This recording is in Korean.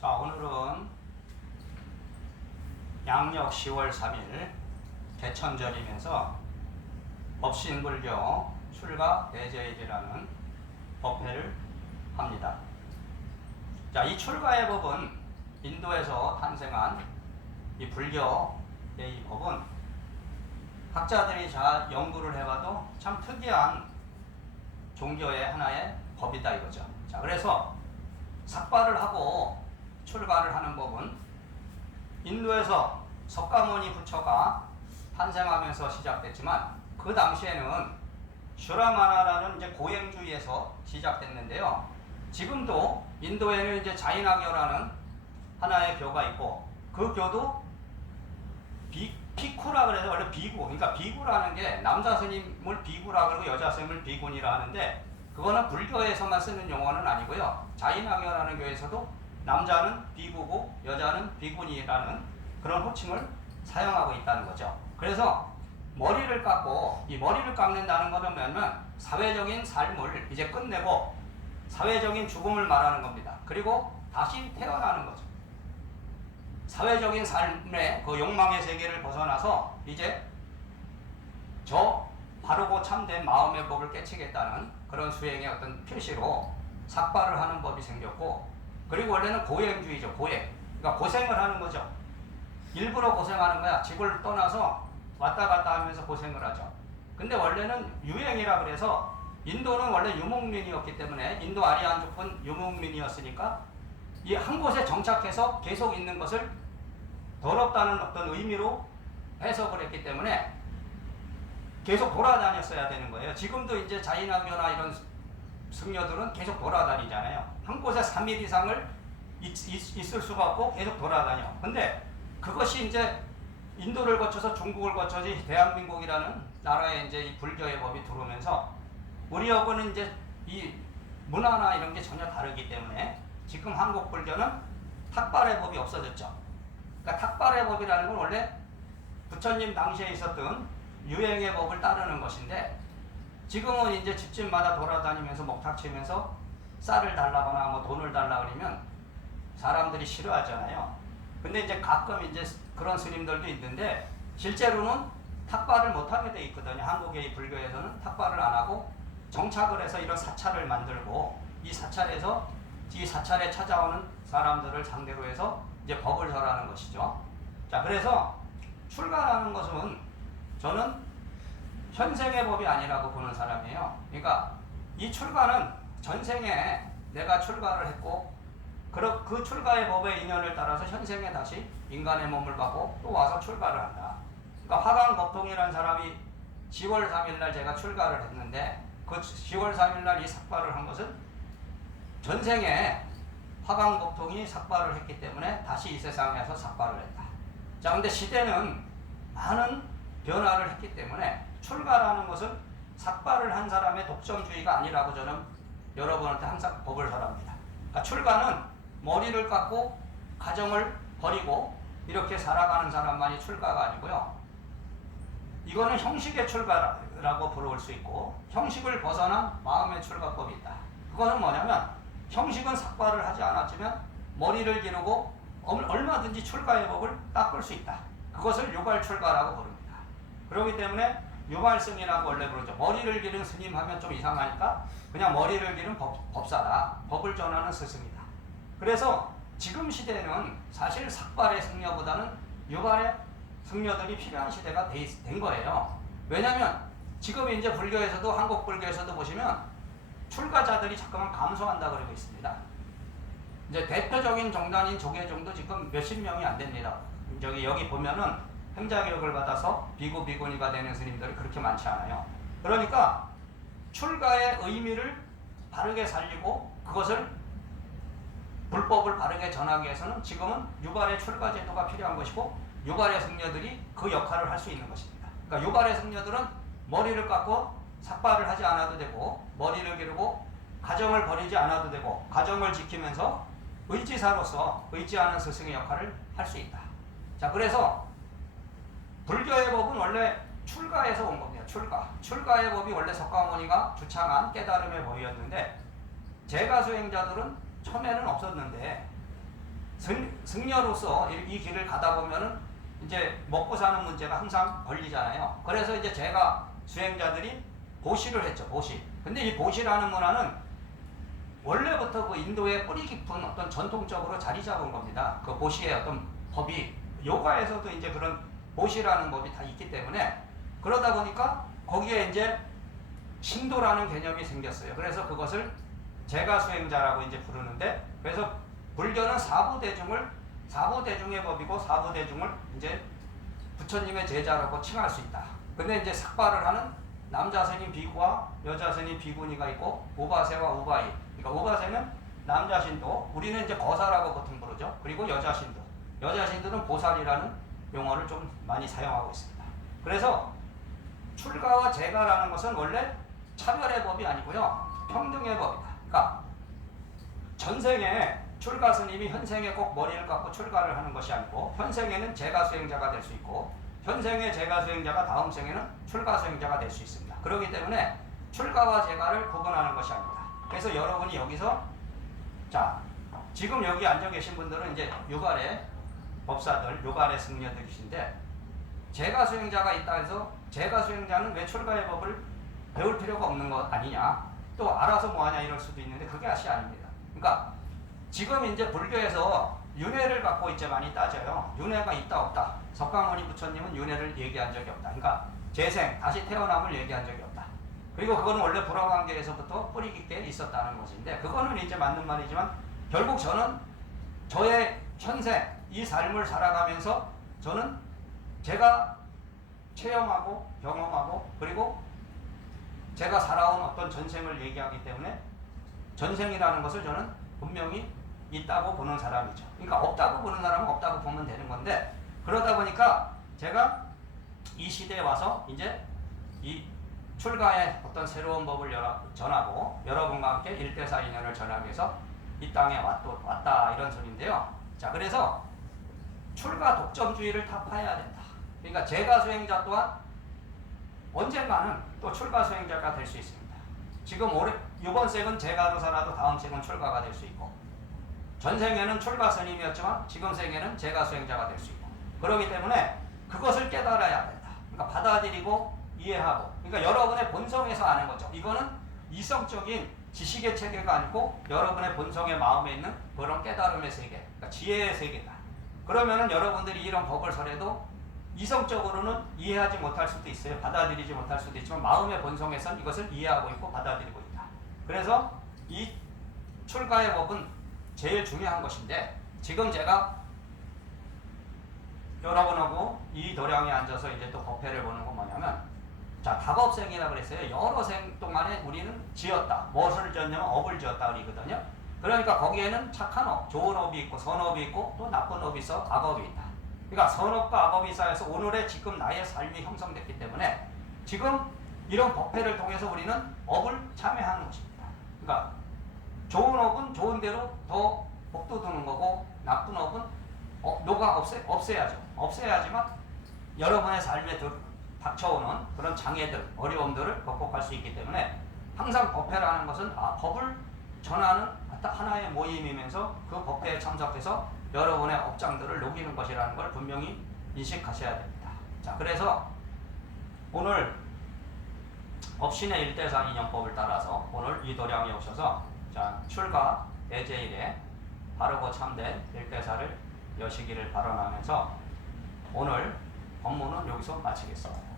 자, 오늘은 양력 10월 3일 개천절이면서 법신불교 출가 대제일이라는 법회를 합니다. 자, 이 출가의 법은 인도에서 탄생한 이 불교의 이 법은 학자들이 잘 연구를 해봐도 참 특이한 종교의 하나의 법이다 이거죠. 자, 그래서 삭발을 하고 출가를 하는 법은 인도에서 석가모니 부처가 탄생하면서 시작됐지만 그 당시에는 슈라마나라는 이제 고행주의에서 시작됐는데요. 지금도 인도에는 이제 자이나교라는 하나의 교가 있고 그 교도 피쿠라 그래서 원래 비구, 그러니까 비구라는 게 남자 스님을 비구라 그러고 여자 스님을 비군이라 하는데 그거는 불교에서만 쓰는 용어는 아니고요. 자이나교라는 교에서도 남자는 비구고 여자는 비군이라는 그런 호칭을 사용하고 있다는 거죠. 그래서 머리를 깎고 이 머리를 깎는다는 것은 뭐냐면 사회적인 삶을 이제 끝내고 사회적인 죽음을 말하는 겁니다. 그리고 다시 태어나는 거죠. 사회적인 삶의 그 욕망의 세계를 벗어나서 이제 저 바르고 참된 마음의 법을 깨치겠다는 그런 수행의 어떤 표시로 삭발을 하는 법이 생겼고, 그리고 원래는 고행주의죠. 고행. 그러니까 고생을 하는 거죠. 일부러 고생하는 거야. 집을 떠나서 왔다 갔다 하면서 고생을 하죠. 근데 원래는 유행이라 그래서 인도는 원래 유목민이었기 때문에 인도 아리안족은 유목민이었으니까 이 한 곳에 정착해서 계속 있는 것을 더럽다는 어떤 의미로 해석을 했기 때문에 계속 돌아다녔어야 되는 거예요. 지금도 이제 자이나교나 이런 승려들은 계속 돌아다니잖아요. 한 곳에 3일 이상을 있을 수가 없고 계속 돌아다녀. 근데 그것이 이제 인도를 거쳐서 중국을 거쳐서 대한민국이라는 나라에 이제 이 불교의 법이 들어오면서 우리하고는 이제 이 문화나 이런 게 전혀 다르기 때문에 지금 한국 불교는 탁발의 법이 없어졌죠. 그러니까 탁발의 법이라는 건 원래 부처님 당시에 있었던 유행의 법을 따르는 것인데 지금은 이제 집집마다 돌아다니면서 목탁치면서 쌀을 달라거나 뭐 돈을 달라 그러면 사람들이 싫어하잖아요. 근데 이제 가끔 이제 그런 스님들도 있는데 실제로는 탁발을 못하게 돼 있거든요. 한국의 불교에서는 탁발을 안 하고 정착을 해서 이런 사찰을 만들고 이 사찰에서 이 사찰에 찾아오는 사람들을 상대로 해서 이제 법을 설하는 것이죠. 자, 그래서 출가라는 것은 저는 현생의 법이 아니라고 보는 사람이에요. 그러니까 이 출가는 전생에 내가 출가를 했고 그 출가의 법의 인연을 따라서 현생에 다시 인간의 몸을 받고 또 와서 출가를 한다. 그러니까 화강법통이라는 사람이 10월 3일날 제가 출가를 했는데 그 10월 3일날 이 삭발을 한 것은 전생에 화강법통이 삭발을 했기 때문에 다시 이 세상에서 삭발을 했다. 자, 근데 시대는 많은 변화를 했기 때문에 출가라는 것은 삭발을 한 사람의 독점주의가 아니라고 저는 여러분한테 항상 법을 설합니다. 그러니까 출가는 머리를 깎고 가정을 버리고 이렇게 살아가는 사람만이 출가가 아니고요. 이거는 형식의 출가라고 부를 수 있고 형식을 벗어난 마음의 출가법이 있다. 그거는 뭐냐면 형식은 삭발을 하지 않았지만 머리를 기르고 얼마든지 출가의 법을 닦을 수 있다. 그것을 유발출가라고 부릅니다. 그렇기 때문에 유발스님이라고 원래 부르죠. 머리를 기른 스님 하면 좀 이상하니까 그냥 머리를 기른 법사다. 법을 전하는 스승이다. 그래서 지금 시대는 사실 삭발의 승려보다는 유발의 승려들이 필요한 시대가 된 거예요. 왜냐하면 지금 이제 불교에서도 한국 불교에서도 보시면 출가자들이 잠깐만 감소한다 그러고 있습니다. 이제 대표적인 정단인 조계종도 지금 몇십 명이 안 됩니다. 여기 보면은 행자교육을 받아서 비구니가 되는 스님들이 그렇게 많지 않아요. 그러니까 출가의 의미를 바르게 살리고 그것을 불법을 바르게 전하기 위해서는 지금은 유발의 출가 제도가 필요한 것이고 유발의 승려들이 그 역할을 할 수 있는 것입니다. 그러니까 유발의 승려들은 머리를 깎고 삭발을 하지 않아도 되고 머리를 기르고 가정을 버리지 않아도 되고 가정을 지키면서 의지사로서 의지하는 스승의 역할을 할 수 있다. 자, 그래서 불교의 법은 원래 출가에서 온 겁니다. 출가의 법이 원래 석가모니가 주창한 깨달음의 법이었는데 제가 수행자들은 처음에는 없었는데 승려로서 이 길을 가다 보면은 이제 먹고 사는 문제가 항상 걸리잖아요. 그래서 이제 제가 수행자들이 보시를 했죠. 보시. 근데 이 보시라는 문화는 원래부터 그 인도의 뿌리 깊은 어떤 전통적으로 자리 잡은 겁니다. 그 보시의 어떤 법이 요가에서도 이제 그런 보시라는 법이 다 있기 때문에 그러다 보니까 거기에 이제 신도라는 개념이 생겼어요. 그래서 그것을 제가 수행자라고 이제 부르는데 그래서 불교는 사부대중의 법이고 사부대중을 이제 부처님의 제자라고 칭할 수 있다. 근데 이제 삭발을 하는 남자 스님 비구와 여자 스님 비구니가 있고 우바세와 우바이. 그러니까 우바세는 남자 신도, 우리는 이제 거사라고 보통 부르죠. 그리고 여자 신도. 여자 신도는 보살이라는 용어를 좀 많이 사용하고 있습니다. 그래서 출가와 제가라는 것은 원래 차별의 법이 아니고요. 평등의 법이다. 그러니까 전생에 출가 스님이 현생에 꼭 머리를 깎고 출가를 하는 것이 아니고 현생에는 제가 수행자가 될 수 있고 현생의 제가 수행자가 다음 생에는 출가 수행자가 될 수 있습니다. 그렇기 때문에 출가와 제가를 구분하는 것이 아닙니다. 그래서 여러분이 여기서 자 지금 여기 앉아 계신 분들은 이제 유발의 법사들, 유발의 승려들이신데 제가 수행자가 있다 해서 제가 수행자는 왜 출가의 법을 배울 필요가 없는 것 아니냐 또 알아서 뭐하냐 이럴 수도 있는데 그게 아닙니다. 그러니까 지금 이제 불교에서 윤회를 갖고 이제 많이 따져요. 윤회가 있다 없다. 석가모니 부처님은 윤회를 얘기한 적이 없다. 그러니까 재생, 다시 태어남을 얘기한 적이 없다. 그리고 그거는 원래 불화관계에서부터 뿌리 깊게 있었다는 것인데 그거는 이제 맞는 말이지만 결국 저는 저의 현생, 이 삶을 살아가면서 저는 제가 체험하고 경험하고 그리고 제가 살아온 어떤 전생을 얘기하기 때문에 전생이라는 것을 저는 분명히 있다고 보는 사람이죠. 그러니까 없다고 보는 사람은 없다고 보면 되는 건데 그러다 보니까 제가 이 시대에 와서 이제 이 출가의 어떤 새로운 법을 전하고 여러분과 함께 1대4 인연을 전하기 위해서 이 땅에 왔다 이런 소리인데요. 자 그래서 출가 독점주의를 타파해야 된다. 그러니까 제가 수행자 또한 언젠가는 또 출가 수행자가 될 수 있습니다. 지금 이번 생은 제가로 살아도 다음 생은 출가가 될 수 있고 전생에는 출가 스님이었지만 지금 생에는 제가 수행자가 될 수 있고 그렇기 때문에 그것을 깨달아야 된다. 그러니까 받아들이고 이해하고 그러니까 여러분의 본성에서 아는 거죠. 이거는 이성적인 지식의 체계가 아니고 여러분의 본성의 마음에 있는 그런 깨달음의 세계, 그러니까 지혜의 세계다. 그러면은 여러분들이 이런 법을 설해도 이성적으로는 이해하지 못할 수도 있어요. 받아들이지 못할 수도 있지만 마음의 본성에선 이것을 이해하고 있고 받아들이고 있다. 그래서 이 출가의 법은 제일 중요한 것인데 지금 제가 여러분하고 이 도량에 앉아서 이제 또 법회를 보는 건 뭐냐면 자 다법생이라 그랬어요. 여러 생 동안에 우리는 지었다. 무엇을 지었냐면 업을 지었다 그러거든요. 그러니까 거기에는 착한 업, 좋은 업이 있고 선업이 있고 또 나쁜 업이 있어 악업이 있다. 그러니까 선업과 악업이 쌓여서 오늘의 지금 나의 삶이 형성됐기 때문에 지금 이런 법회를 통해서 우리는 업을 참여하는 것입니다. 그러니까 좋은 업은 좋은 대로 더 복도 두는 거고 나쁜 업은 녹아 없애야죠. 없애야지만 여러분의 삶에 닥쳐오는 그런 장애들, 어려움들을 극복할 수 있기 때문에 항상 법회라는 것은 법을 전하는 하나의 모임이면서 그 법회에 참석해서 여러분의 업장들을 녹이는 것이라는 걸 분명히 인식하셔야 됩니다. 자, 그래서 오늘 업신의 1대4 인연법을 따라서 오늘 이 도량에 오셔서 자, 출가 대제일에 바르고 참된 1대4를 여시기를 발언하면서 오늘 법문은 여기서 마치겠습니다.